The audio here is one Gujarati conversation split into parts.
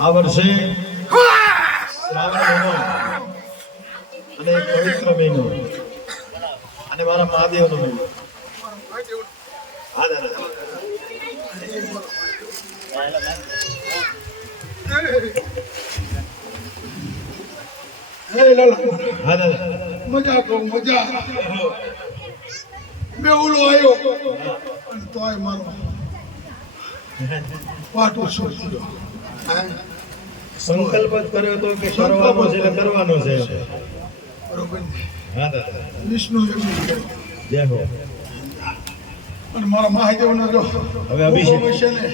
આ વર્ષે શ્રાવણ મહિનો અને એક પવિત્ર મહિનો અને મારા મહાદેવનો મહિનો. હા દાદા. હા દાદા. મજા કહું મજા બે ઓલો આવ્યો અને તોય મારો પાટો છોડી દીધો. સંકલ્પ જ કર્યો તો કે કરવાનો છે એટલે કરવાનો છે. બરોબર ને? હા દાદા. વિષ્ણુ એમની કહ્યું. જય હો. અને મારા મહાદેવનો જો હવે અભિષેક છે ને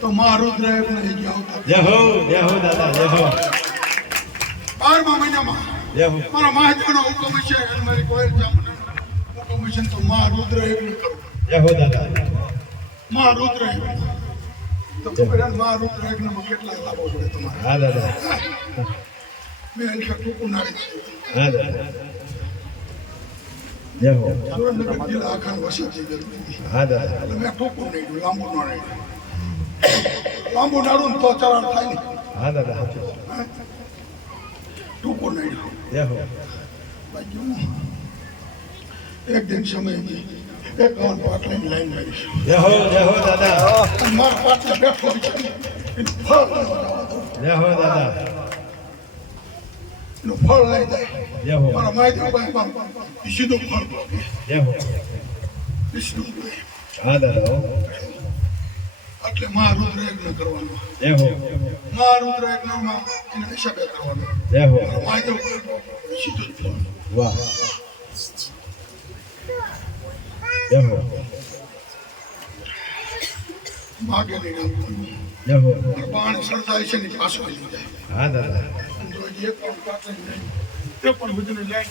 તો મહારુદ્ર એમને જાઓ. જય હો. જય હો દાદા. જય હો. 12મા મહિનામાં જય હો. મારા મહાદેવનો હુકમ છે અને મારી કોયલ જામનો હુકમ છે તો મહારુદ્ર એમને કરું. જય હો દાદા. મહારુદ્ર એમને તો ખબર મહારુદ્ર એમનામાં કેટલા લાભો પડે તમારે. હા દાદા. મેં એટલે ટૂંકું નાડી દીધું. હા દાદા. જય હો. સુરેન્દ્રનગર જિલ્લા આખાને વસાવી દીધી. હા દાદા. એટલે મેં ટૂંકું નાડ્યું, લાંબુ ન નાડ્યું. લાંબુ નાડું ને તો ચરણ થાય ને. હા દાદા. ટૂંકું નાડ્યું. જય હો. બાકી એક દિન સમય 51 પાટલાની લાઈન લાવીશું. જય હો. જય હો દાદા. અને મારા પાટલે બેઠો છે એનું ફળ લેવા જવા દો. જય હો દાદા. એનું ફળ લઈ જાય. જય હો. મારા મહાદેવભાઈ બાપા એ સીધું ફળ આપે. જય હો. વિષ્ણુભાઈ હા દાદા. એટલે મહારુદ્ર યજ્ઞ કરવાનો. જય હો. મહારુદ્ર યજ્ઞમાં એના હિસાબે કરવાનો. જય હો. મારા મહાદેવ સીધું જ ફળ. વાહ. જય હો. માગે નહીં નાખવાનું. જય હો. મારા બાણ સરદાય છે ને પાછો આવી જાય. હા દાદા. જો એક પણ પાટલાની લાઈન તે પણ બધું લાઈન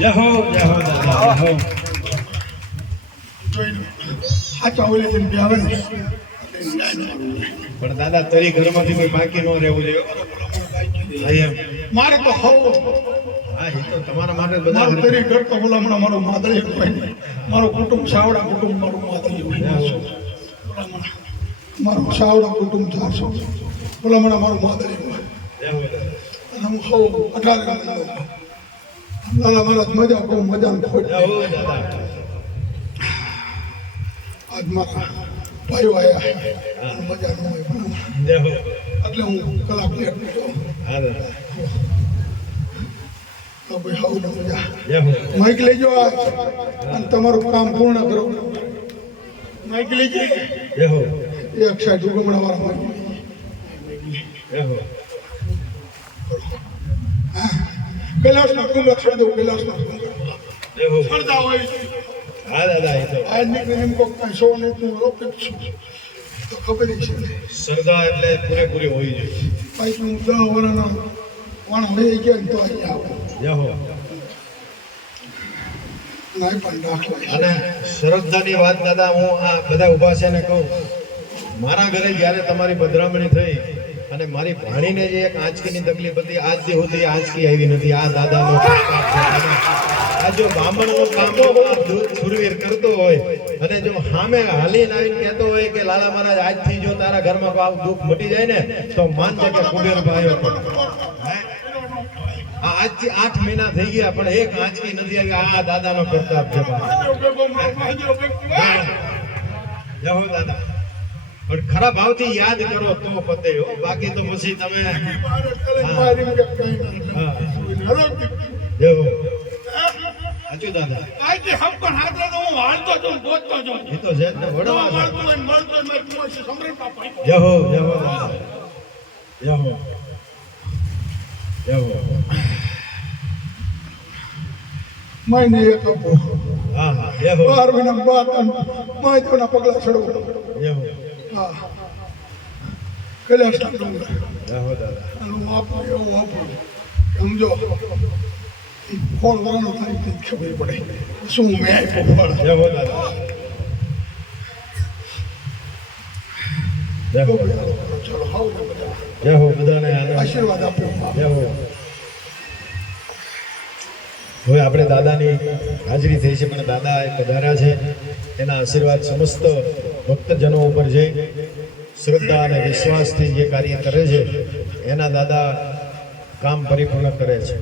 જય હો. જય હો દાદા. જય હો. જોઈને સાચા ઓલે જઈને બે આવે ને પણ દાદા તરી ઘરમાંથી કોઈ બાકી ન રહેવું જોઈએ. એમ. મારે તો હવો હા એ તો તમારા માટે બધા મારું તરી ઘર તો ભલામણા મારું માદળી હોય ને. મારું કુટુંબ સાવડા કુટુંબ મારું માદળી હોય. ભલામણા મારું સાવડા કુટુંબ 400 ભલામણા મારું માદળી હોય. જય હો દાદા. અને હું હવો 18 લાલા મારા મજા કહું મજાને ખોટ. જય હો દાદા. આજ મારા ભાઈઓ આવ્યા મજા ન હોય ભલામણા. જય હો. એટલે હું કલાક લેટ મૂકો. હા દાદા. તો ભાઈ હાવ ને મજા જય હો. માઇક લેજો અને તમારું કામ પૂર્ણ કરો. માઇક લેજે જય હો. એક સાઈડ ઉગમણા વાળા માઇક જય હો. કૈલાસના કુંભ છોડી દઉં. કૈલાસના કુંભ જય હો. સ્પર્ધા હોય હા દાદા એ તો આજ નીકળી એમ કોઈ કાંઈ સો ને તું રોકેટ છું તો ખબર છે ને. શ્રદ્ધા એટલે પૂરેપૂરી હોવી જોઈએ. બાઈક હું 10 વર્ષના વાણા લઈ ગયા ને તો અહીંયા આવું. જય હો. ના પણ દાખલા અને શ્રદ્ધાની વાત દાદા હું આ બધા ઊભા છે ને કહું, મારા ઘરે જ્યારે તમારી પધરામણી થઈ અને મારી ભાણીને જે એક આંચકીની તકલીફ હતી આજ સુધી આંચકી આવી નથી. આ દાદાનો આ જો બ્રાહ્મણનું કામ સુરવીર કરતો હોય અને જો સામે હાલીને આવીને કહેતો હોય કે લાલા મહારાજ આજથી જો તારા ઘરમાં આવું દુઃખ મટી જાય ને તો માનજે કે કુબેર ભાઈ હતો. આજથી 8 મહિના થઈ ગયા પણ એક આંચકી નથી આવી. આ દાદાનો પ્રતાપ છે. જય હો દાદા. પણ ખરા ભાવથી યાદ કરો તો પતે હો. બાકી તો પછી તમે હા. જય હો. સાચું દાદા. આજે હમ પણ હાથ તો હું હાલતો છું ગોતતો છું. એ તો છે જ ને વડવા છે. મળતું હોય મેં કુંવર છે સમ્રાટ બાપા. જય હો. જય હો દાદા. જય હો. જય હો. મહિને એક આપો. હા હા. જય હો. 12 મહિના બાદ મહાદેવના પગલા ચડવો. જય હો. હા કૈલાસના ડુંગર જય હો દાદા. અને હું આપું એવું આપું સમજો ફોન કરવાનો થાય તો ખબર પડે શું મેં આપ્યો ફળ. જય હો દાદા. જય હો. ચલો હાવ ને બધા જય હો. બધાને આનંદ. આશીર્વાદ આપ્યો. જય હો. હવે આપણે દાદાની હાજરી થઈ છે પણ દાદા પધાર્યા છે એના આશીર્વાદ સમસ્ત ભક્તજનો ઉપર છે. શ્રદ્ધા અને વિશ્વાસથી જે કાર્ય કરે છે એના દાદા કામ પરિપૂર્ણ કરે છે.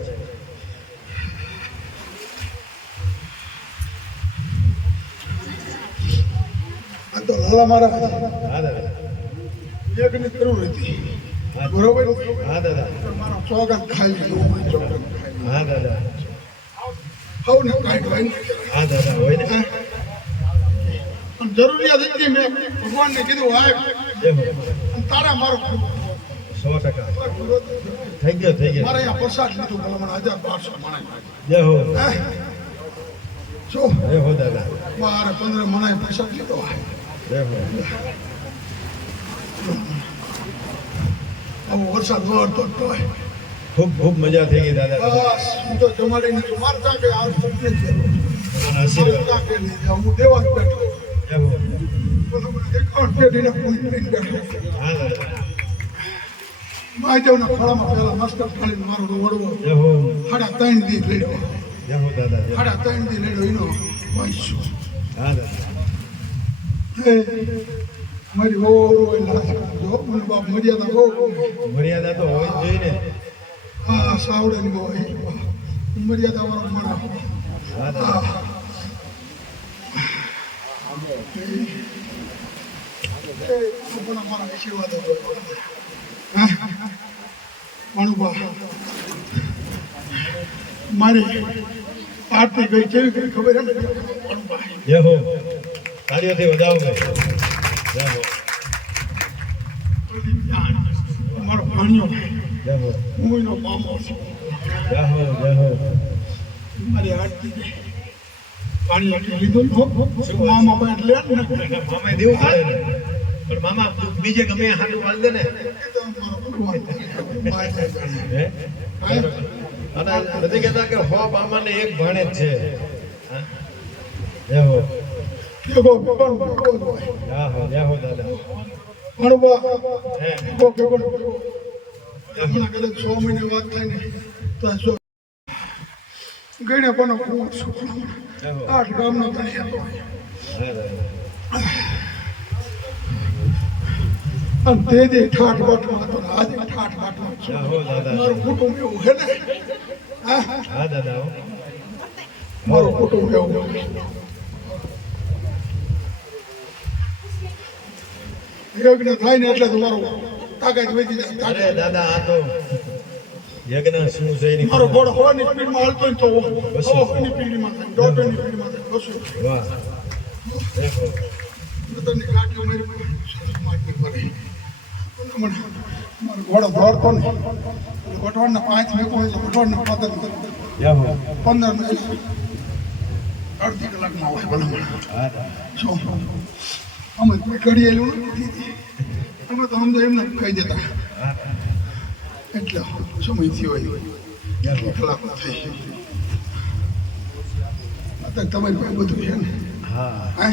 આ તો લાલા મારા હા દાદા. યજ્ઞ જરૂર હતી બરોબર. હા દાદા. મારો ચોગન ખાઈ ગયો હા દાદા. હવ ને કાંઈ હોય ને. હા દાદા હોય ને. પણ જરૂરિયાત હતી મેં ભગવાનને કીધું આય જય હો. અને તારા મારો 100% થઈ ગયો. મારે અહીંયા પ્રસાદ લીધું ભલા મને 1200 મણાય. જય હો. શું જય હો દાદા. 12-15 મણાય પ્રસાદ લીધો. જય હો. આવો વરસાદ વળતો જ હોય. ખૂબ મજા થઈ ગઈ દાદા. બસ હું તો જમાડીને મારતા કે આ તમને જ આશીર્વાદ. મારતા કે નહીં જાઉં. હું દેવા જ બેઠો. જય હો. બોલો મને એકાઉન્ટ પેઢીને પૂરી લઈને બેઠો. હા દાદા. મહાદેવના ખોળામાં પેલા મસ્તક ફાડીને મારો વડવો જય હો. 3.5 દી લેડો. જય હો દાદા. જય હો. 3.5 દી લેડો એનો વાંચ્યો. હા દાદા. મારી બહુ જો મને બાપ મર્યાદા બહુ. મર્યાદા તો હોય જ જોઈએ ને. હા સાવડે બહુ મર્યાદા વાળો માણસ. હા દાદા. પણ અમારા આશીર્વાદ મણુબા મારી આરતી ગઈ કેવી ગઈ ખબર હે મણુબા. જય હો. કાર્યોથી વધાવો ગઈ. જય હો. મારો ભાણિયો જય હો. હું એનો મામો છું. જય હો. જય હો. મારી આરતી ગઈ ભાણિયા લીધું મામા પાસે લે ને મામાએ દેવું પડે ને. પણ મામા બીજે ગમે હાથું વાળ દે ને. એ તો મારો ભગવાન હે? અને નથી કહેતા કે હો મામાને એક ભાણે જ છે. હા? જય હો. કેવો ભગવાન ભગવાન હોય જય હો દાદા. મણુબા હે. કેવો ભગવાન હમણાં કદાચ 6 મહિને વાત થાય ને તો આ ગણે પણ હું છું. જય હો. 8 ગામનો ધણી હતો. હા દાદા. અને તે દે ઠાઠ બાટમાં હતો ને આજે ઠાઠ બાટમાં છે. જય હો દાદા. મારું કુટુંબ એવું છે ને હા હા દાદા. હો. મારું કુટુંબ એવું યજ્ઞ થાય ને એટલે તમારું તાકાત વધી જાય અરે તાકાત. દાદા આ તો યજ્ઞ શું છે એની મારો ઘોડો હવાની સ્પીડમાં હાલતો હોય તો હવાની સ્પીડમાં થાય દોઢની સ્પીડમાં થાય બસો વાહ. જય હો. પોતાની ગાડીઓ મારી મારી પડે મારો ઘોડો દોડતો ને ગોઠવાડના 5 મેકો એટલે ગોઠવાડના પતન જય હો. 15 મિનિટ અડધી કલાકમાં હોય ભલે હા દાદા. શું અમે કોઈ ઘડી એલું નથી અમે તો આમ તો એમને કહી દેતા હા. એટલે સમયથી હોય જય હો. કલાક થઈ અત્યારે તમારી પાસે બધું છે ને હા. હા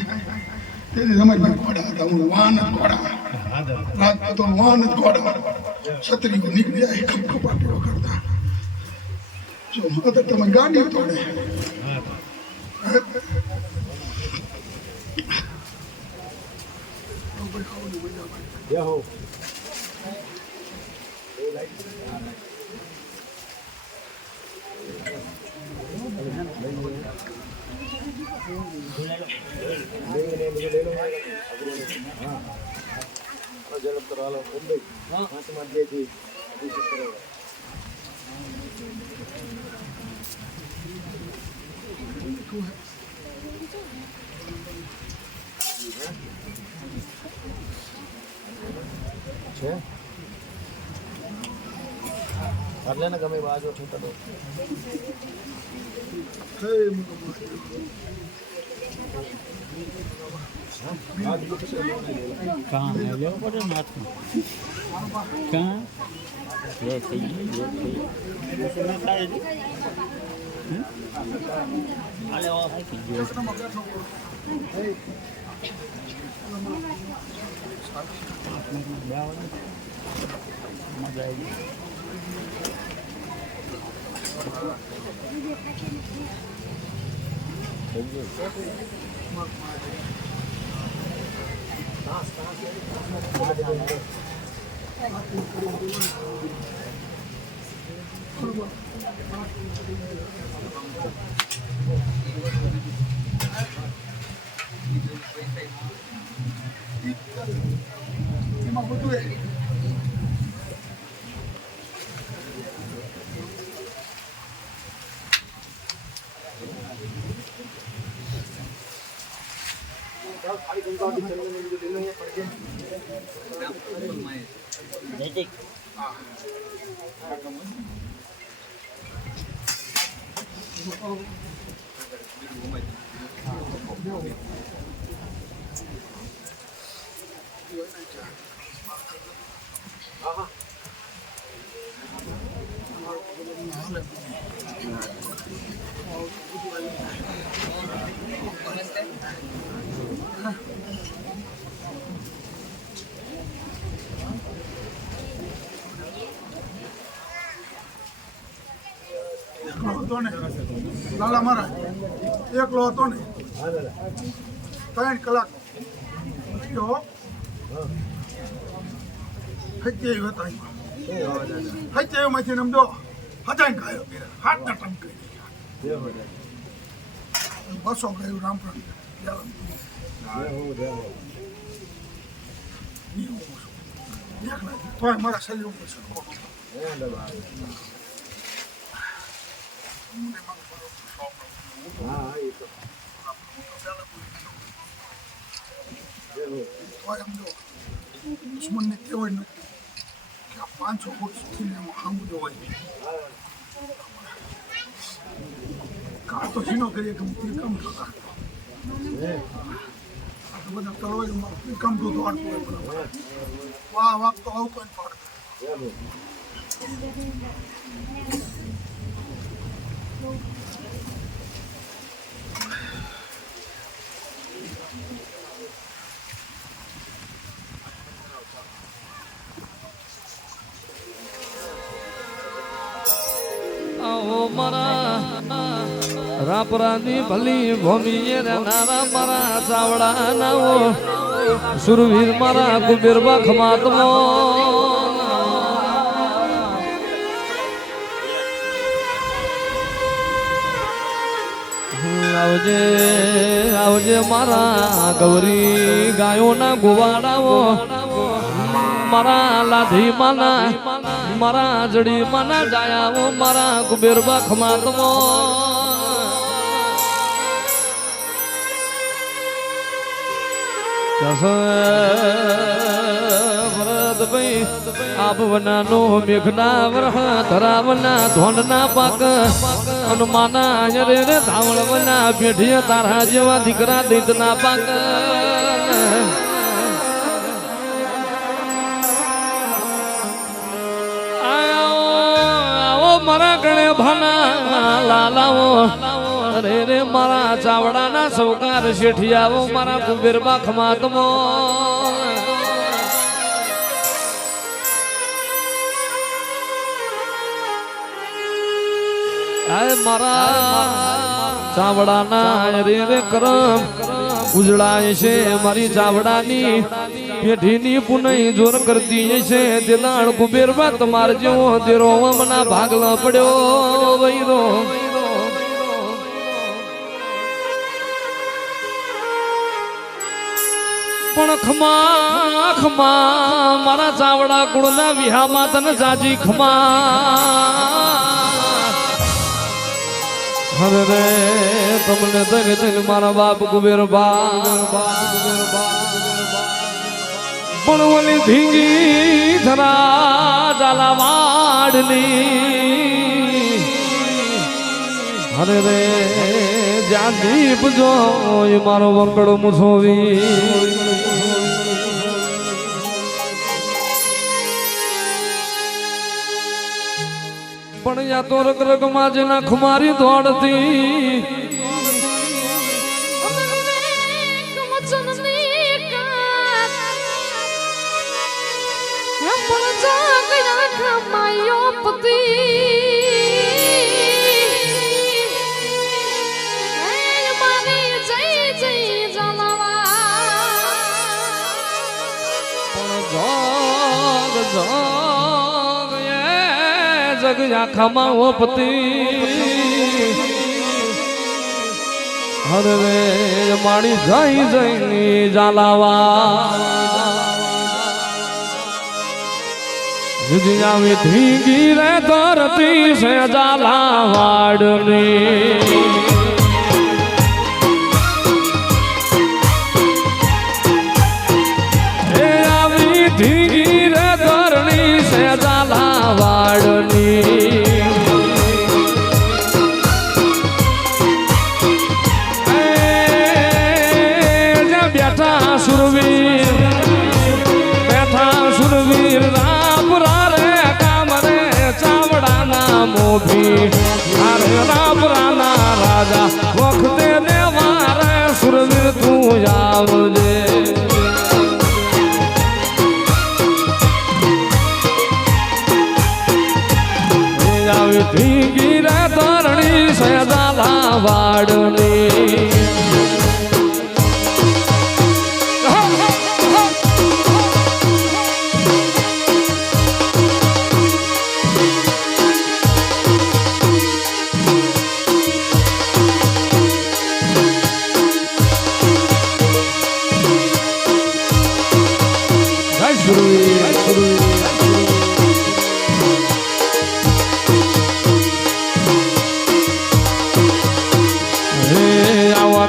તેથી તમારી પાસે ઘોડા હતા હું વાહન જ ઘોડા હા દાદા. રાત તો વાહન જ ઘોડા છત્રીઓ નીકળી જાય ખપાટીઓ કરતા જો અત્યારે તમારી ગાડી તોડે હા. જય હો. છે એટલે ને ગમે બાજુ છૂટા દો. કાં લેવો પડે ને હાથમાં કાં લે થઈ ગયું હાલે થાકી ગયો મજા આવી એમાં બધું નૈતિક હતો ને લાલા મહારાજ એકલો હતો ને 3 કલાક જો હત્યાવી હતા હત્યાવીમાંથી સમજો હજાઈ ગાયો હાથના ટમ કરી દીધા 200 ગાયું રામપ્રાણ તોય મારા શરીર ઉપર સરખો દુશ્મનને કહેવાય નથી કે આ 500 ફૂટ સુધીને સાંભળ્યો હોય કાં તો ઝીનો કરીએ કે હું પિલકમ થતા આ તો બધા તળવાય મારું પિલકમ તો દોડતું હોય બરાબર વાહ વાહ તો આવું કોઈ પાડતું રાપરાની ભલી ભૂમિએ નારા મારા ચાવડા નાઓ સુરવીર મારા કુબેર બખમાતમો આવજે આવજે મારા ગૌરી ગાયોના ગોવાડાઓ મારા લાધી માના મારા જડી માના જાયાઓ મારા કુબેર બખમાતમો ભરતભાઈ આપવનાનો મેઘના વરહ ધરાવના ધોંડના પાક હનુમાના રે રે ધાવળવના પેઢીએ તારા જેવા દીકરા દૈતના પાક આવો મારા ગણે ભાના લાલાઓ રે રે મારા ચાવડાના સૌકાર શેઠિયાઓ મારા કુબેર બખમાતમો આય મારા ચાવડાના રે રે કરમ ઉજળાય છે મારી ચાવડાની પેઢીની પુનઈ જોર કરતી છે દિલાણ કુબેર બા તમાર જેવો દેરો મના ભાગલો પડ્યો વૈરો પણ ખમા ખમા મારા ચાવડા કુળના વિહામાં તને જાજી ખમા હરે રે તમને તને તને મારા બાપ કુબેર બા પણ ઓલી ધીંગી ધરા ઝાલાવાડની હરે રે જ્યાં દીપ જો એ મારો વંકડો મુસોવી પણ યા તો રગ રગમાં જેના ખુમારી દોડતી જગ આખામાં ઓપતી હરે રે મારી જઈ જઈની જાલાવા દુનિયા ધીંગી રે ધરતી છે જાલાવાડની ધીંગી રે ધરણી છે જાલાવાડની બેઠા સુરવીર રાપરા રે કામ રે ચાવડાના મોભી અરે રાપરાના રાજા વખતે દેવા રે સુરવીર તું આવજે ધીંગી રે ધરણી છે જાલાવાડની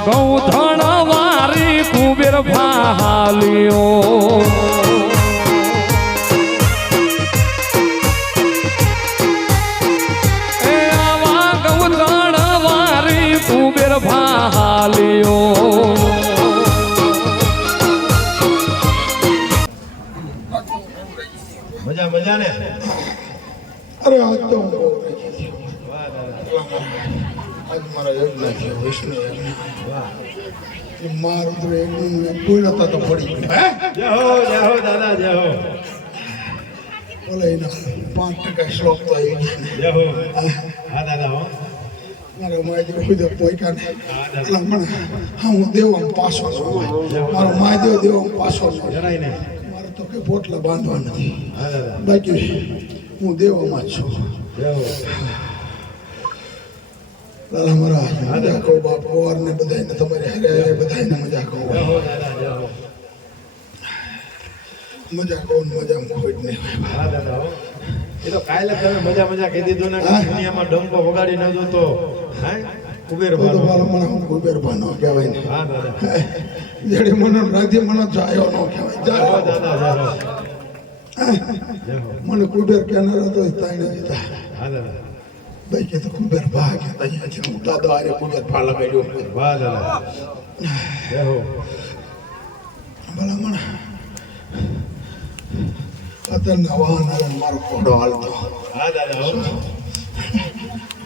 ગૌધણ વારી કુબેર ફાલ્યો એ આવા ગૌધણ વારી કુબેર ફાલ્યો મજા મજા ને અરે આજ તો હું બહુ રહી આજ મારા યજ્ઞ થયો વિષ્ણુ યજ્ઞ મારું તો યજ્ઞ પૂર્ણતા તો પડી ગયું જય હો દાદા જય હો બોલે એના 5% શ્લોક તો આવી ગયા જય હો હા દાદા હો મારા માયદેવ ખુદ પોઈકાને એટલે મને હા હું દેવામાં પાછો છું મારો માયદેવ દેવામાં પાછો છું જરાય ને મારે તો કે પોટલા બાંધવા નથી હા દાદા બાકી હું દેવામાં જ છું જય હો લાલા મારા મજા કહો બાપ કુંવર ને બધાને તમારે હારે બધાને મજા કહો જય હો દાદા જય હો મજા કહો ને મજા ખોટ નહીં હા દાદા હો એ તો કાલે તમે મજા મજા કહી દીધું ને કે દુનિયામાં ડંકો વગાડી ન જોતો હે કુબેર તો ભાનો મારા મને હું કુબેર ભાનો કહેવાય ને હા દાદા જેડી મને રાધે મને જાયો ન કહેવાય જય હો જાયો દાદા જય હો મને કુબેર કહેનાર હતો તાઈને દીધા હા દાદા બાકી તો કુબેર ભા કહેતા અહીંયા હું દાદા આરે કુબેર ભા લગાડ્યો વાહ દાદા જય હો ભલા મને અત્યારના વાહન આવે મારો ઘોડો હાલતો હા દાદા હો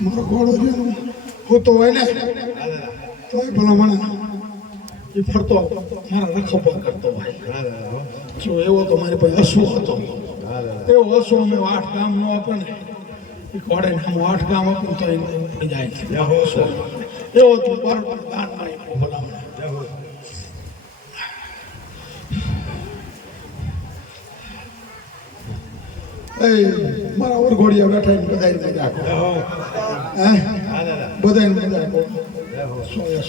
મારો ઘોડો છે હોતો હોય ને તો એ ભલા મને એ ફરતો મારા રખોપા કરતો હોય હા દાદા હો જો એવો તો મારી પાસે હસુ હતો હા દાદા એવો હસુ અમે 8 ગામ નો આપે ને એ ઘોડે ને હું 8 ગામ આપું તો એને ઉપડી જાય જય હો એવો તો બરોબર દાન મારી ભલા મને જય હો એ મારા વરઘોડિયા બેઠા ને બધાને મજા કરો જય હો હે હા દાદા બધાને મજા કરો જય હો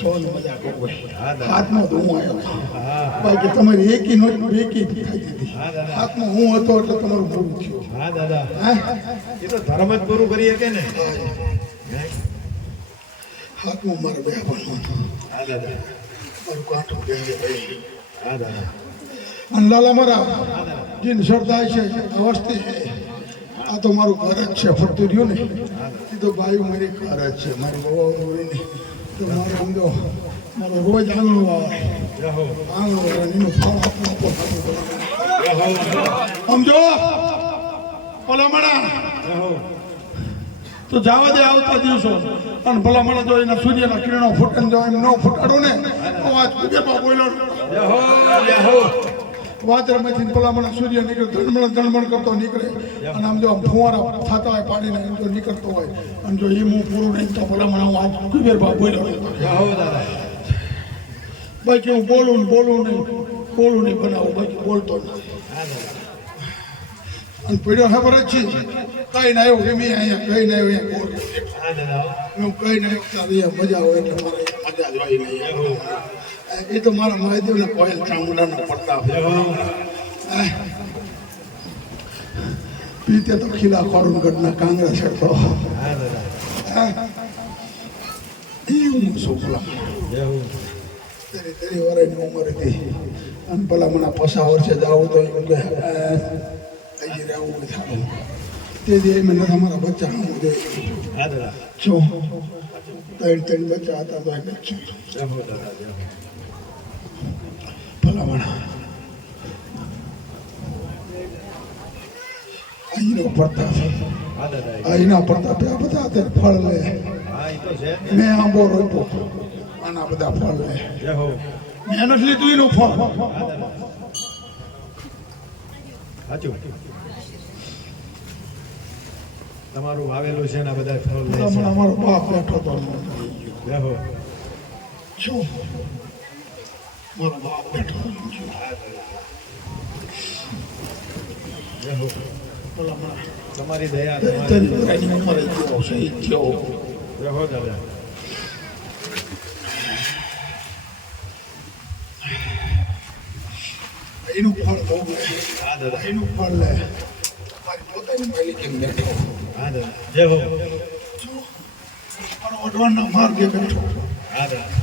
સોને મજા કરો હા દાદા હાથમાં તો હું આવ્યો હા બાકી તમારી એકી નોટ બેકી થઈ દીધી હા દાદા હાથમાં હું હતો એટલે તમારું પૂરું થયું હા દાદા હે એ તો ધર્મ જ પૂરું કરી શકે ને હાથમાં મારા બે બનવું હતું હા દાદા મારું કાંઠું બે ભાઈ હા દાદા અને લાલા મારા જીન શ્રદ્ધા છે અવસ્થી છે આ તો મારું ઘર જ છે ફરતું રહ્યું ને એ તો ભાઈ મારી ઘર જ છે મારી બહુ તો મારો સમજો મારો રોજ આંગણું આવે જય હો આંગણું આવે એનું ફળ આપવું જય હો સમજો ભલામણા જય હો તો જવા દે આવતા દિવસો અને ભલામણા જો એના સૂર્યના કિરણો ફૂટે જો એમ ન ફૂટાડું ને તો આજ કુબેરમાં બોલ્યો જય હો જય હો વાદળમાંથી ભલામણા સૂર્ય નીકળે ધણમણ કરતો નીકળે અને આમ જો આમ ફુવારા થતા હોય પાણીના એમ જો નીકળતો હોય અને જો એ હું પૂરું નહીં તો ભલામણા હું આજ કુબેરમાં બોલ્યો જય હો દાદા બાકી હું બોલું નહીં બનાવું બાકી બોલતો નથી હા દાદા અને પડ્યો ખબર જ છે કઈ ના આવ્યો કે મેં અહીંયા કઈ ના આવ્યો અહીંયા ગોળ હા દાદા હું કઈ ના આવ્યો મજા આવે એટલે મારે મજા જ હોય નહીં એ તો મારા મહાદેવને કોયલ ચામુંડાનો પ્રતાપ પીતે તો ખીલા ખોરુંગઢના કાંગરા છે તો હા દાદા હું છોકરા જય હો તેરી વરાયની ઉંમર હતી અને પેલા મને 50 વર્ષે જાવું તો એમ કે હજી રહેવું થાય તે દી એમ નથી અમારા બચ્ચા હું દે હા દાદા છો ત્રણ બચ્ચા હતા તો એક છે જય હો દાદા જય હો ભલામણ અહીંનો પ્રતાપ હા દાદા અહીંના પ્રતાપે આ બધા અત્યારે ફળ લે હા એ તો છે મેં આંબો રોપ્યો આના બધા ફળ લે જય હો મેં નથી લીધું એનું ફળ સાચું તમારું વાવેલું છે ને આ બધા ફળ લે છે હમણાં અમારો બાપ બેઠો હતો જય હો શું મારો બાપ બેઠો જય હો ભલામણ તમારી દયા તેરી તમારી વરાયની ઉંમરે થયો શહીદ થયો જય હો દાદા એનું ફળ બહુ લે હા દાદા એનું ફળ લે મારી પોતાની માલિકી બેઠો હા દાદા જય હો મારો વઢવાણના માર્ગે બેઠો હા દાદા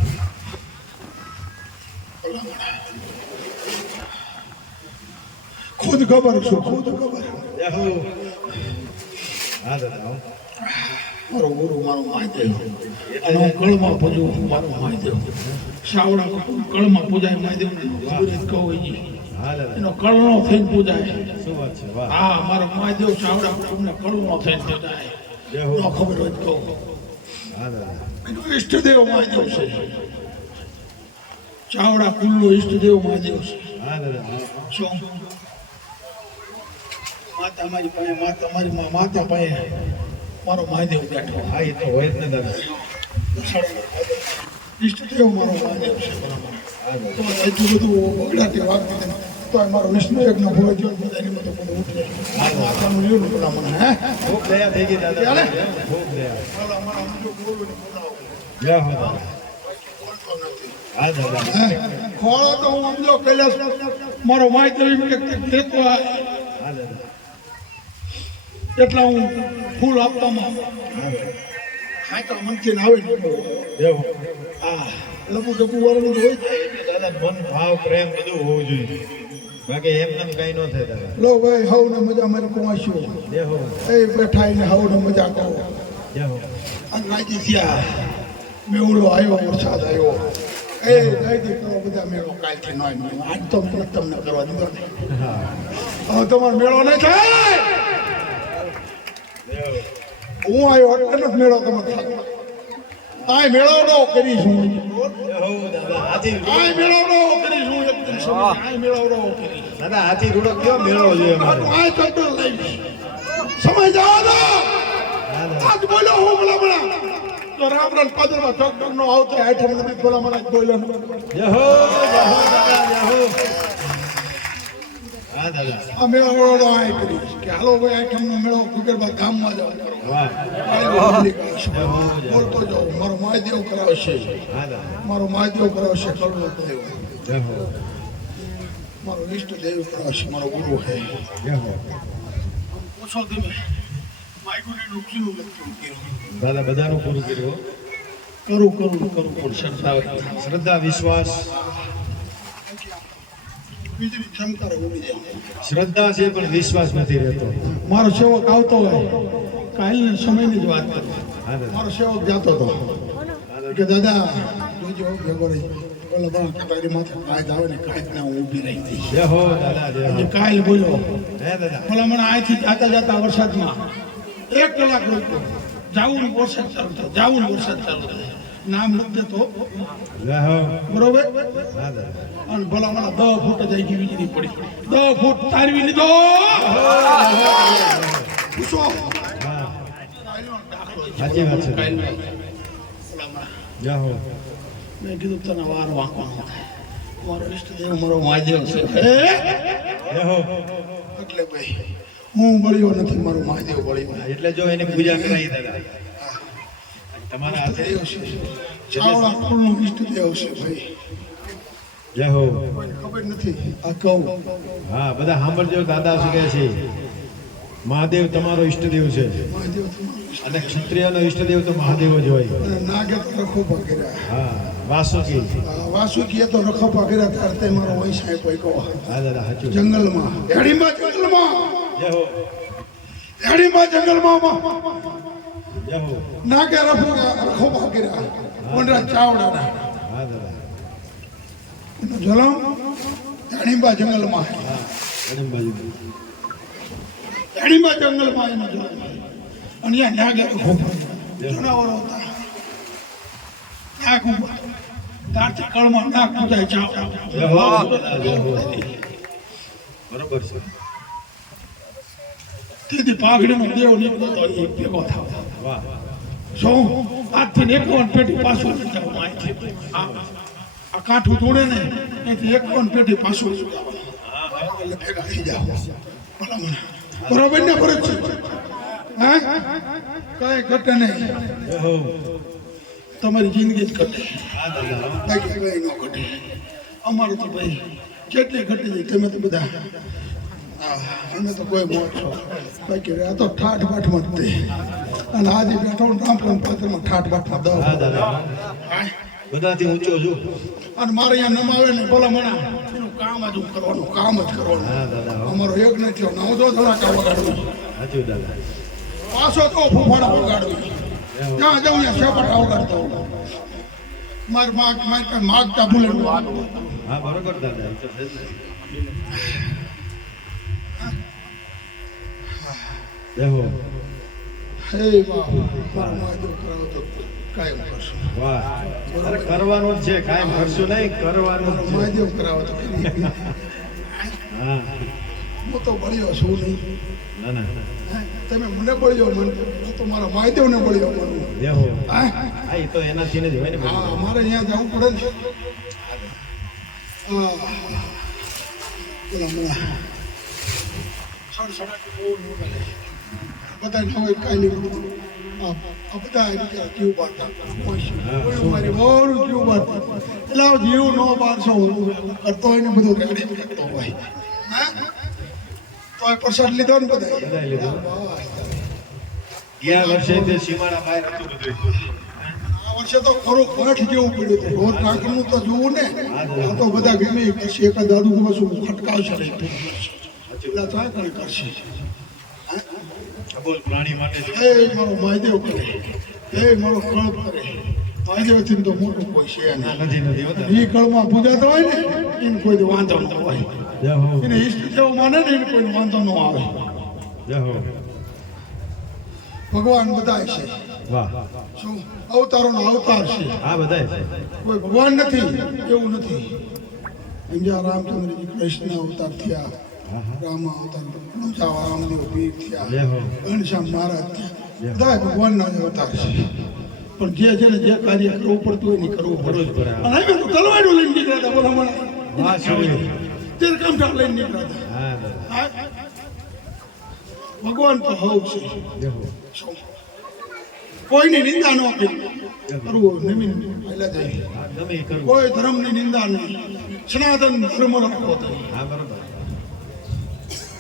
ખુદ ખબર છું ખુદ ખબર જય હો હા દાદા હો મારો ગુરુ મારો મહાદેવ અને હું કળમાં પૂજું મારો મહાદેવ શાવડા કળમાં પૂજાય મહાદેવને ખબર જ કહું ઈ હા દાદા એનો કળનો થઈને પૂજાય શું વાત છે વાહ હા મારો મહાદેવ શાવડા કુટુંબને કળનો થઈને પૂજાય જય હો ન ખબર હોય તો કહું હા દાદા એનો ઈષ્ટદેવ મહાદેવ છે ચાવડા કુલ્લો ઈષ્ટદેવ મહાદેવ છે હા દાદા શું માતા મારી પાસે માતા મારી માતા પાસે મારો મહાદેવ બેઠો હા એ તો હોય જ ને દાદા ઈષ્ટદેવ મારો મહાદેવ છે બરાબર હા દાદા તો એટલું બધું બગડાટી વાત તો મારો વિષ્ણુ યજ્ઞ ભોય જો બધાની મતો બધું ઉઠે માતાનું લ્યો ને પેલા મને હે ખૂબ દયા થઈ ગઈ દાદા ચાલે? ખૂબ દયા પેલા મારા બીજો બોલું ને બોલાવો જય હો દાદા બોલતો નથી હા દાદા ખોળો તો હું સમજો કૈલાસ મારો મહાદેવ એમ કે દેતો હા દાદા એટલા હું ફૂલ આપવામાં હા દાદા હા તો મનથી આવે ને જય હો હા લઘુ ડબુ વાળું હોય દાદા મન ભાવ પ્રેમ બધું હોવું જોઈએ બાકી એમ કઈ ન થાય દાદા લો ભાઈ હવને મજા મારી કમાશ્યો જય હો એ બેઠા એને હવને મજા કરો જય હો અને રાજી થયા મેવડો આવ્યો વરસાદ આવ્યો એ ગાયદી કરો બધા મેળો કાલથી ન આવ્યો આજ તો મહેનત તમને કરવા દીધો ને હા હવે તમારો મેળો નહીં થાય જય હો હું આવ્યો એટલે જ મેળો તમારે થાય આ મેળાવડો કરીશું જય હો દાદા હાથી આ મેળાવડો કરીશું એક દિન સમય આ મેળાવડો કરીશ દાદા હાથી રૂડો કયો મેળવો જોઈએ અમારે આ કંટ્રોલ લઈશ સમય જવા દો હા દાદા આજ બોલ્યો હું ભલા તો રામ રામ પાદરમાં ચોકટર નો આવતો આઠમ નથી ભલા મને બોલ્યો જય હો દાદા જય હો હા દાદા આ મેળાવડો આ કરીશ કે હાલો ભાઈ આઠમ નો મેળો ગુગરબા ગામમાં જાવ વાહ બોલતો જાઉં મારો મહાદેવ કરાવશે હા દાદા મારો મહાદેવ કરાવશે કરુણો દેવ જય હો મારો ઈષ્ટ દેવ કરાવશે મારો ગુરુ હે જય હો પૂછો તમે માયગુને નુકસાન લખતું કર્યું દાદા બધાનું પૂરું કર્યું કરું પણ સરસાવે શ્રદ્ધા વિશ્વાસ વીજળી ચમકારે ઉડી જાય શ્રદ્ધા છે પણ વિશ્વાસ નથી રહેતો મારો સેવક આવતો હોય કાલના સમયની જ વાત કરું હા દાદા મારો સેવક જતો હતો કે દાદા જોજો ભેગો રહી બોલો બા તારી માથે કાયદ આવે ને કાયદ ના હું ઊભી રહી હતી જય હો દાદા જય હો કાલ બોલ્યો હે દાદા ભલા મને અહીંથી જાતા વરસાદમાં 1 કલાક રોક્યો જાવું ને વરસાદ ચાલુ થાય જાવું ને વરસાદ ચાલુ થાય નામ લખ દેતો જય હો બરોબર હા દાદા અને ભલા મને 10 ફૂટ જ આવી વીજળી પડી 10 ફૂટ તારવી લીધો પૂછો હા સાચી વાત છે જય હો મેં કીધું તને વાર વાંકવાનો થાય મારો ઈષ્ટદેવ મારો મહાદેવ છે જય હો એટલે ભાઈ હું બળ્યો નથી, મારું મહાદેવ બળ્યો. એટલે જો એની પૂજા કરાવી દાદા તમારા હાથે ચાવડા કુળનું ઈષ્ટદેવ છે ભાઈ. જય હો. કોઈને ખબર નથી આ કહું. હા બધા સાંભળજો દાદા શું કહે છે મહાદેવ તમારો ઈષ્ટદેવ છે મહાદેવ તમારું અને ક્ષત્રિયનો ઈષ્ટદેવ તો મહાદેવ જ હોય. અને નાગે તો રખોપા કર્યા. હા વાસુકી. વાસુકીએ તો રખોપા કર્યા ત્યારે તે મારો વંશ આપ્યો કહો. હા દાદા સાચું. જંગલમાં હેડીમાં જંગલમાં જય હો. હેડીમાં જંગલમાં જય હો. નાગે રખોપા કર્યા વનરાજ ચાવડાના. હા દાદા. એનો જલમ હેડીમાં જંગલમાં. હા ગરમ બાજુ. હેડીમાં જંગલમાં એનો જલમ. અને અહીંયા નાગે રખોપા જનાવરો હતા. નાગ ઉપર તારથી કળમાં નાગ પૂજાય ચાવડા. જય હો. જય હો. બરોબર છે. તેથી પાઘડીનો દેવ નીકળતો એ ભેગો થાવ. વાહ. શું આજથી 51 પેઢી પાછું જાવ અહીંથી. આ કાઠું તોડે ને એથી 51 પેઢી પાછું જવાનું. એટલે ભેગા થઈ જાવ. ભલામણ. બરોબર ને ફરજ છે. હા કઈ ઘટે નહીં. જય હો. તમારી જિંદગી જ ઘટે, હા દાદા. બાકી કઈ ન ઘટે. અમારું તો ભાઈ કેટલી ઘટી જાય. તમે તો બધા અમે તો કોઈ મોટો બાકી આ તો ઠાઠ બાઠમાં જ તે. અને આજે બેઠો રામપુર પાત્રમાં ઠાઠ બાઠમાં દવા. હા દાદા. બધાથી ઊંચો છું. અને મારે અહીંયા નમાવે ને ભલા મણા એનું કામ જ કરવાનું, કામ જ કરવાનું. હા દાદા. અમારો એક નથી થયો નવ તો ધડાકા વગાડવું, સાચું દાદા. પાછો તો ફૂફાડા વગાડવું. જ્યાં જાઉં ત્યાં શેપટા વગાડતો હોઉં. માગતા ભૂલે હા બરોબર દાદા. એ તો છે જ ને. જય હો. હે વાહ મારો મહાદેવ કરાવો તો કાયમ કરશું. વાહ. અરે કરવાનું જ છે કાયમ કરશું નહીં કરવાનું જ છે. મહાદેવ કરાવો તો કરી. હા. હું તો બળ્યો છું નહીં. ના ના. તમે મને બળ્યો મને, હું તો મારા મહાદેવને બળ્યો માનું. જય હો. હા હા એ તો એનાથી જ હોય ને બધું. હા મારે અહીંયા જવું પડે ને. હા બોલા બોલા બધા ન હોય કાંઈ નહીં. આ બધા કેવું બાંધતા કોઈ મારી બહુ કેવું બાંધતા એટલે જીવ ન બાંધશો કરતો હોય ને બધું રેડી કરતો હોય. હા તો એ પ્રસાદ લીધો ને બધા. બધાએ લીધો. ગયા વર્ષે તે સીમાડા બહાર હતું બધું. આ વર્ષે તો ખરું કઠ જેવું પડ્યું હતું. રોજ ટાંકનું તો જોવું ને આ તો બધા ગમે કરશે. એક દાદુ શું ખટકાવશે નહીં એટલા તો કઈ કરશે. બોલ પ્રાણી માટે જો. એ મારો મહાદેવ કરે, એ મારો કળપ કરે. મહાદેવથી તો મોટું કોઈ છે ના, નહીં. નથી નથી હોતા. એ કળમાં પૂજાતો હોય ને એને કોઈ વાંધો ન હોય. જય હો. એને ઈષ્ટ દેવ માને ને એને કોઈ વાંધો ન આવે. જય હો. ભગવાન બધા છે. વાહ. શું અવતારોનો અવતાર છે. હા બધાએ છે. કોઈ ભગવાન નથી એવું નથી. અહીંયા રામચંદ્રજી કૃષ્ણ અવતાર થયા, હા હા. રામ અવતાર રામદેવ પીર થયા, જય હો. ઘનશ્યામ મહારાજ થયા. બધા ભગવાનના જ અવતાર છે. પણ જે છે ને જે કાર્ય કરવું પડતું હોય ને એ કરવું કરવું જ પડે. પડે. અને હવે તો તલવારો લઈને નીકળ્યા હતા બોલા મને. વાહ શિવજી. તેર કામઠા લઈને નીકળ્યા હતા. હા દાદા. હા? ભગવાન તો હવ છે. જય હો. શું? કોઈની નિંદા ન કરવું નમીન પહેલા જાય. હા ગમે એ કરવું. કોઈ ધર્મની નિંદા નહીં. સનાતન ધર્મ રાખો તમે. હા બરોબર.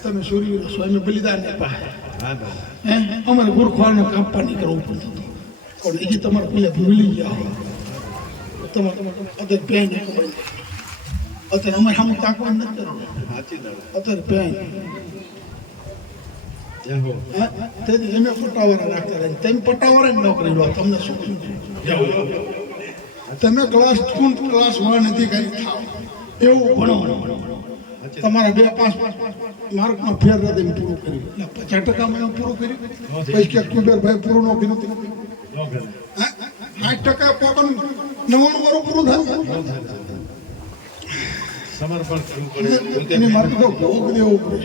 તમે સૂર્ય સ્વામી બલિદાન આપ્યા. હા દાદા. હે અમારે ગુરખવાને કાપવા નહીં કરવું પડતું હતું. પણ એ તમારે પેલા ભૂલી ગયા. તમારે અત્યારે પેન અત્યારે અમારે સામે તાકવાનું નથી કરવું. સાચી દાદા. અત્યારે પેન જય હો. તેથી એમે પટાવાળા રાખતા રહે. તમે પટાવાળા જ નોકરી લો. તમને શું જય હો. તમે ક્લાસ 2 ક્લાસ 1 નથી કરી થાવ એવું ભણો. તમારા 2-5 માર્કમાં ફેર દઈને પૂરું કર્યું. એટલે 50% એમ પૂરું કર્યું. પછી કે કુબેરભાઈ પૂરું ન કર્યું. નો કરે. 60% પોતાનું 99 વર્ષ પૂરું થાય. સમર્પણ કરવું પડે. એની માટે તો ભોગ દેવો પડે.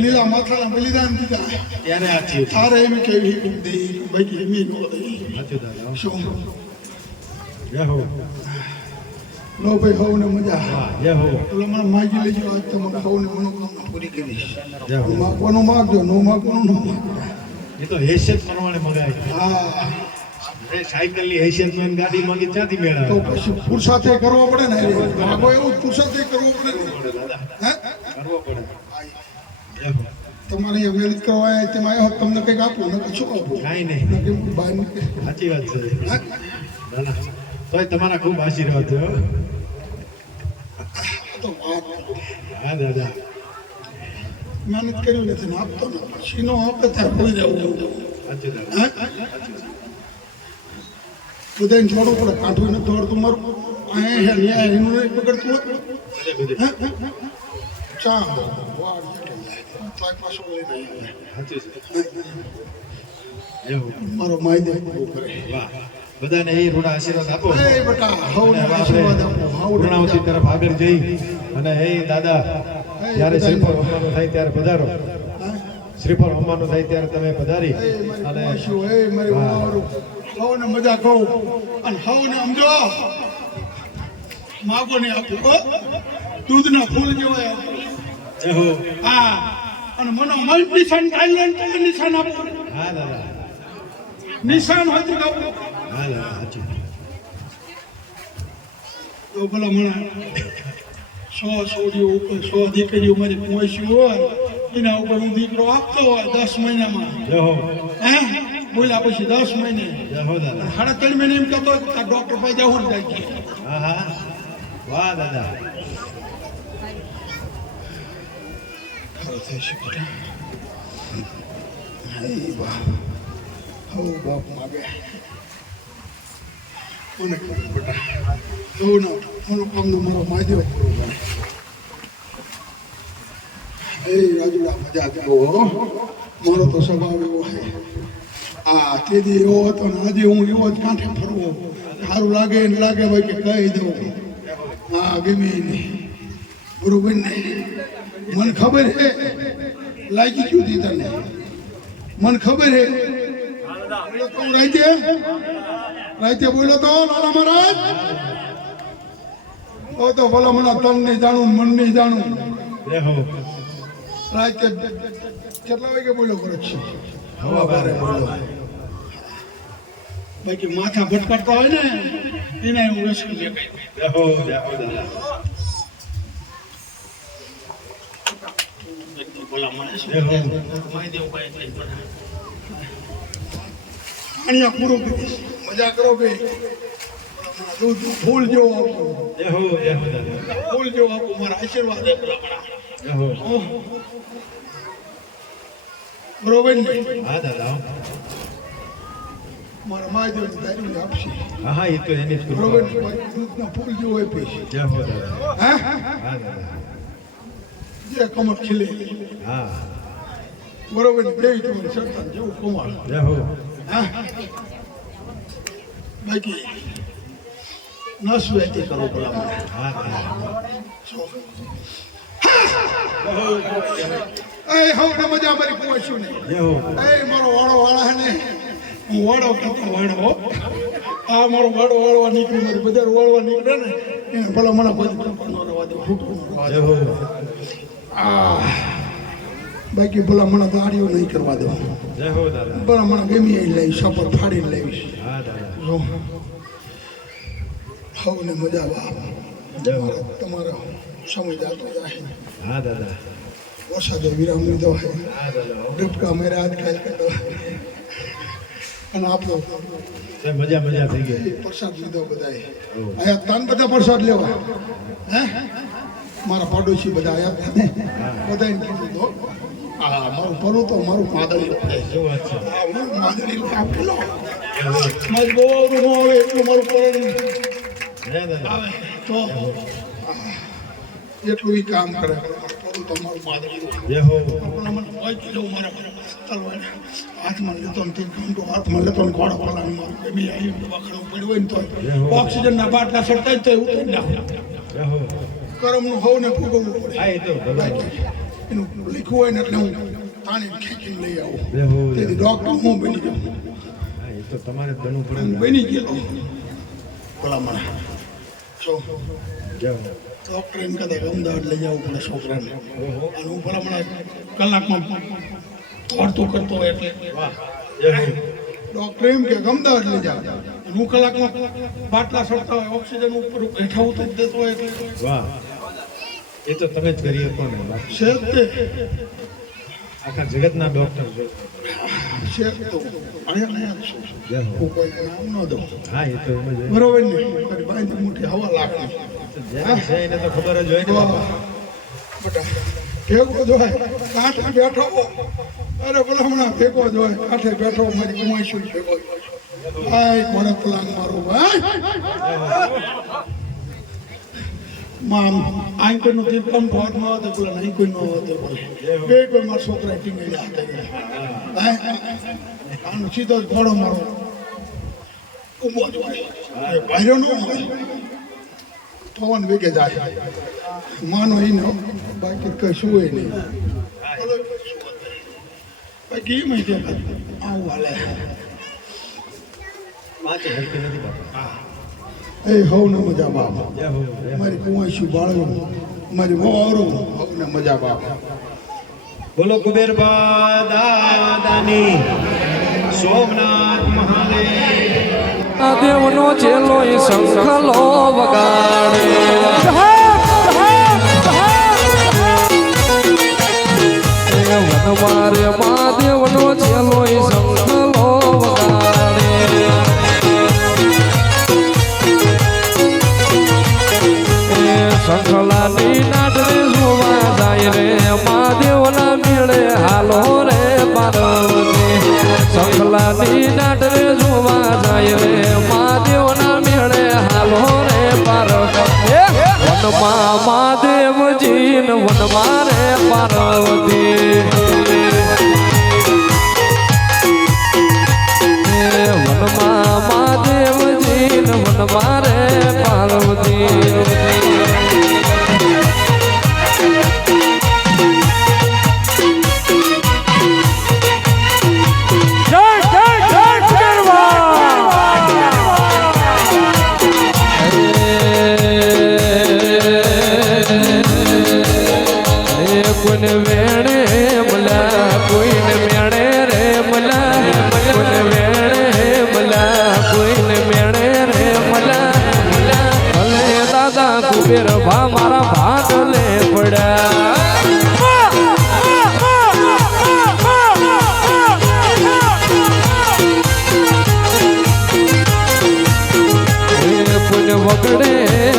લીલા માથાના બલિદાન દીધા. ત્યારે આ છે. તારે એમ કેવી દે ભાઈ એમ ન દે. સાચું દાદા. શું જય હો. લો ભાઈ હવને મજા વાહ જય હો એટલે મને માગી લેજો આજ તમારે હવને મનોકામના પૂરી કરીશ જય હો માગવાનું માગજો ન માગવાનું ન માગજો એ તો હેસિયત પ્રમાણે મગાય હા સાયકલની હેસિયત માં ગાડી માંગી ક્યાંથી તો મેળવે પછી પુરુષાર્થ કરવો પડે ને માગો એવું પુરુષાર્થ કરવો પડે ને હે કરવો પડે જય હો તમારે અહીંયા મહેનત કરવા આવ્યા તેમાં આવ્યા હોત તમને કંઈક આપું ને શું આપું કાંઈ નહીં ન કેમ બાય મૂકે સાચી વાત છે હે દાદા તોય તમારા ખૂબ આશીર્વાદ છે હો. તો વાત હા દાદા મહેનત કર્યું નથી ને આપતો ને પછી નો આપે ત્યારે કોઈ જવું સાચું દાદા બધાને જોડવું પડે કાંઠું નથી દોડતું મારું અહીંયા હે ન્યાય એનું નહીં પકડતું હોય બધે હે? ચા વાળ તાય પાછો લઈને આવ્યો. સાચું છે જય હો મારો માયદે પૂરો કરે વાહ બધાને એ રૂડા આશીર્વાદ આપો એ બેટા હવને આશીર્વાદ આપો હવને પૂર્ણાવતી તરફ આગળ જઈ અને હે દાદા જ્યારે શ્રીફળ હોમવાનું થાય ત્યારે પધારો શ્રીફળ હોમવાનું થાય ત્યારે તમે પધારી અને મારી વાવરું હવને મજા કહું અને હવને સમજો માગો ને આપું હો દૂધના ફૂલ જેવાય આપું. જય હો હા અને મને મન નિશાન કાઢી તમે નિશાન આપો હા દાદા નિશાન હોય તો આપો હા દાદા સાચું તો ભલા મને 100 છોડીઓ ઉપર 100 દીકરીઓ મારી પહોંચી હોય એના ઉપર હું દીકરો આપતો હોય 10 મહિનામાં જય હો હે બોલ્યા પછી 10 મહિને જય હો દાદા 3.5 મહિને એમ કહેતો હોય કે ડોક્ટર પાસે જવું ને જાય હા હા વાહ દાદા બાપ માગે કોને ખબર બેટા એવું ના મારો કામનો મારો માધ્યમ પૂરો કરે એ રાજુડા મજા કરો મારો તો સ્વભાવ એવો છે આ તેથી એવો હતો ને આજે હું એવો જ કાંઠે ફરવો સારું લાગે ને લાગે ભાઈ કે કહી દઉં હા ગમે નહીં બરોબર નહીં મને ખબર હે લાગી ગયું હતી તને મને ખબર હે તું રાતે બોલો તો લાલા મહારાજ તો ભલા મને તન નહીં જાણું મન નહીં જાણું જય હો રાતે કેટલા વાગે બોલો કરો છે હવા બારે બોલો બાકી માથા ભટકાડતા હોય ને એના હું રેસ્ક્યુ દેખાય જય હો દાદા બોલા મને જય હો અહીંયા પૂરું કરીશ મજા કરો બે દૂધ ફૂલ જેવો આપો જય હો દાદા ફૂલ જેવો આપો મારા આશીર્વાદ આપો જય હો બરોબર ને હા દાદા મારા મહાદેવ દારૂ આપશે હા હા એ તો એની જ બરોબર કૃપા ને દૂધના ફૂલ જેવો આપીશ જય હો દાદા હા હા દાદા જે કમર ખીલે હા બરોબર ને દેવી તમને સંતાન જેવું કુમાર જય હો હા બાકી નસું એથી કરો ભલા મને હા દાદા એ હવે મજા મારી પહોંચ્યું ને જય હો એ મારો વાળો વાળા હે ને હું વાળો કરતો વાળો આ મારો વાળો વાળવા નીકળી મારી બજાર વાળવા નીકળે ને એને ભલા મને કોઈ ન રવા દે છૂટું ન રવા દે. જય હો બાકી ભલા મને દાડીઓ નહીં કરવા દો જય હો દાદા ભલા મને ગમી એ લઈશ સપર ફાડીને લઈશ હા દાદા જો હવને મજા બાપ જય હો તમારો સમય જાતો જાય હા દાદા વરસાદે વિરામ લીધો હે હા દાદા ડૂબકા મેરે હાથ ખાઈ કરતો અને આપણો મજા મજા થઈ ગઈ પ્રસાદ લીધો બધાએ આયા તાન બધા પ્રસાદ લેવા હે મારા પાડોશી બધા આયા ને બધાને કીધું તો આ મારું પરું તો મારું માદળી શું વાત છે આ મારું માદળી આપેલો મારી બહુ રૂમો આવે એટલું મારું પરું જય દાદા તો એટલું ઈ કામ કરે પરું તો મારું માદળી જય હો પણ મને કોઈ કીધું મારા તલવાને હાથમાં લેતો ને ઘંટો હાથમાં લેતો ને ઘોડા પાલાને મારું બેબી આવી દવાખાનું પડ્યું હોય ને તો ઓક્સિજનના બાટલા સરતા જ તો ઉતરી નાખું જય હો કરમનું હોવને ભોગવવું પડે હા એ તો ભગવાન એનું લખ્યું હોય ને એટલે હું તાણી ખેંચીને લઈ આવું જય હો તેથી ડોક્ટર હું બની જાઉં હા એ તો તમારે જ બનવું પડે હું ને. બની ગયેલો ભલામણ જો ડૉક્ટર એમ કહેતા અમદાવાદ લઈ જવું પડે છોકરાને અને હું ભલામણ કલાકમાં દોડતો કરતો હોય એટલે ડૉક્ટર એમ કે અમદાવાદ લઈ જાવ અને હું કલાકમાં બાટલા સડતા હોય ઓક્સિજન ઉપર હેઠા ઉતરી દેતો હોય એટલે વાહ એ તો તમે જ કરી શકો ને છે જ તે આખા જગતના ડોક્ટર છે છે જ તો અહીંયા છું હું કોઈ નામ ન દઉં હા એ તો એમ જ હોય. બરોબર ને મારી બાંધી મોટી હવા લાગતી જેને છે એને તો ખબર જ હોય ને બાપા. બેટા ભેગો જ હોય કાંઠે બેઠો અરે ભલામણા ભેગો જ હોય કાંઠે બેઠો મારી કુમાઈશું ભેગો ભાઈ કોને પલાંગ મારો ભાઈ મામ આઈ કોઈનો તીર્થમ ભાગમાં આવે તો બોલે નહીં કોઈ ન આવે તો બોલે બે કોઈ મારા છોકરા ટીંગી હાથે આનો સીધો જ ઘોડો મારો ઊભો જ હોય ભાઈરો ન હોય પવન વેગે જાય માનો એને બાકી કશું હોય નહીં બાકી એ માહિતી આવું હાલે પાંચે હલકી નથી બાપા. એ હવ ને મજા બાપ જય હો, જય હો. મારી કુંવાઈશું બાળવું મારી વવારું હવ ને મજા બાપ બોલો કુબેર બા દાદાની સોમનાથ મહાદેવ દેવનો ચેલો એ શંખલો વગાડે વનવારે મહાદેવનો ચેલો એ શંખલો વગાડે શંખલાની નાટને જોવા જાય રે મહાદેવના મેળે હાલો રે પાર્વતી શંખલાની નાટને જોવા જાય રે મહાદેવના મેળે હાલો રે પાર્વતી વનમાં મહાદેવજી વનમાં રે પાર્વતી વનમાં મહાદેવજી વનમાં રે પાર્વતી કોઈને વેણે મલા કોઈને મેળે રે મલા કોઈને વેણે મલા કોઈને મેળે રે મલા ભલે દાદા કુબેર ભા મારા ભાગલે પડ્યા કોઈને વગડે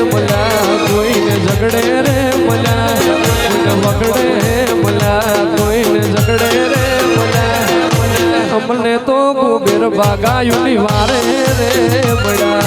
મલા કોઈને ઝગડે રે મલા કોઈને વગડે મલા કોઈને ઝગડે રે મલા અમને તો કુબેર બાગાયુની વારે રે મલા